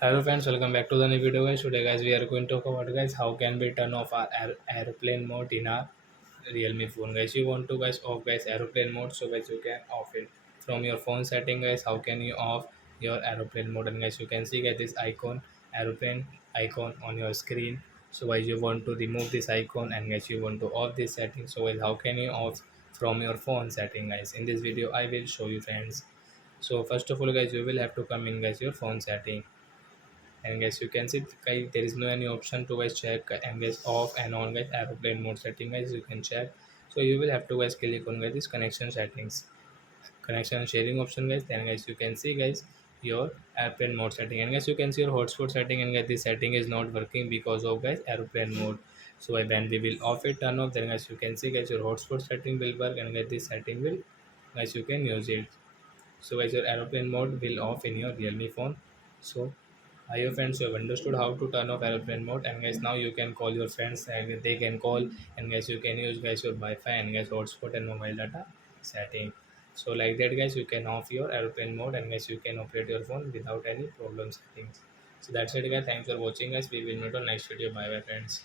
Hello friends, welcome back to the new video guys. Today guys we are going to talk about guys how can we turn off our airplane mode in our Realme phone guys. You want to guys off guys aeroplane mode, so guys you can off it from your phone setting guys. How can you off your aeroplane mode? And guys you can see guys this icon, aeroplane icon on your screen. So guys you want to remove this icon, and guys you want to off this setting. So guys how can you off from your phone setting guys? In this video I will show you friends. So first of all guys you will have to come in guys your phone setting, and guys you can see guys there is no any option to guys check and guys off and on guys aeroplane mode setting guys you can check. So you will have to guys click on guys this connection settings, connection and sharing option guys. Then guys you can see guys your airplane mode setting, and guys you can see your hotspot setting, and guys this setting is not working because of guys airplane mode. So when we will off it turn off, then guys you can see guys your hotspot setting will work, and guys this setting will guys you can use it. So guys your aeroplane mode will off in your realme phone. So I hope friends you have understood how to turn off aeroplane mode, and guys now you can call your friends and they can call, and guys you can use guys your Wi-Fi and guys hotspot and mobile data setting. So like that guys you can off your aeroplane mode, and guys you can operate your phone without any problem settings. So that's it guys. Thanks for watching guys. We will meet on next video. Bye bye friends.